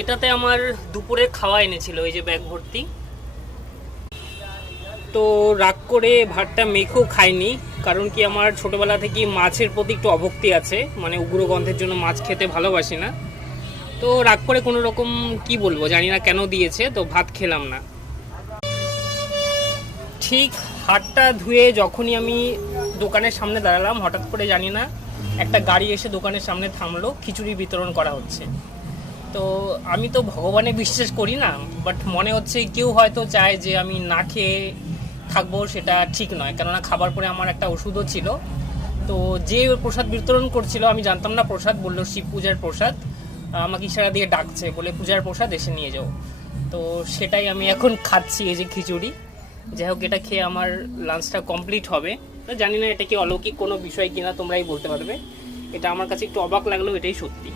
এটাতে আমার দুপুরে খাওয়া এনেছিল, এই যে ব্যাগ ভর্তি। তো রাগ করে ভাতটা মেখেও খাইনি, কারণ কি আমার ছোটবেলা থেকেই মাছের প্রতি একটু অভক্তি আছে, মানে উগ্র গন্ধের জন্য মাছ খেতে ভালোবাসি না। তো রাগ করে কোনো রকম কি বলবো জানি না কেন দিয়েছে, তো ভাত খেলাম না। ঠিক হাতটা ধুয়ে যখনই আমি দোকানের সামনে দাঁড়ালাম, হঠাৎ করে জানি না একটা গাড়ি এসে দোকানের সামনে থামলো, খিচুড়ি বিতরণ করা হচ্ছে। তো আমি তো ভগবানে বিশ্বাস করি না, বাট মনে হচ্ছে কেউ হয়তো চায় যে আমি না খেয়ে থাকবো, সেটা ঠিক নয়। কেননা খাবার পরে আমার একটা ওষুধও ছিল। তো যে প্রসাদ বিতরণ করছিল, আমি জানতাম না প্রসাদ, বললো শিব পূজার প্রসাদ, আমাকে ইশারা দিয়ে ডাকছে, বলে পূজার প্রসাদ এসে নিয়ে যাও। তো সেটাই আমি এখন খাচ্ছি, এই যে খিচুড়ি। যাই হোক, এটা খেয়ে আমার লাঞ্চটা কমপ্লিট হবে। তো জানি না এটা কি অলৌকিক কোনো বিষয় কিনা, তোমরাই বলতে পারবে। এটা আমার কাছে একটু অবাক লাগলো, এটাই সত্যি।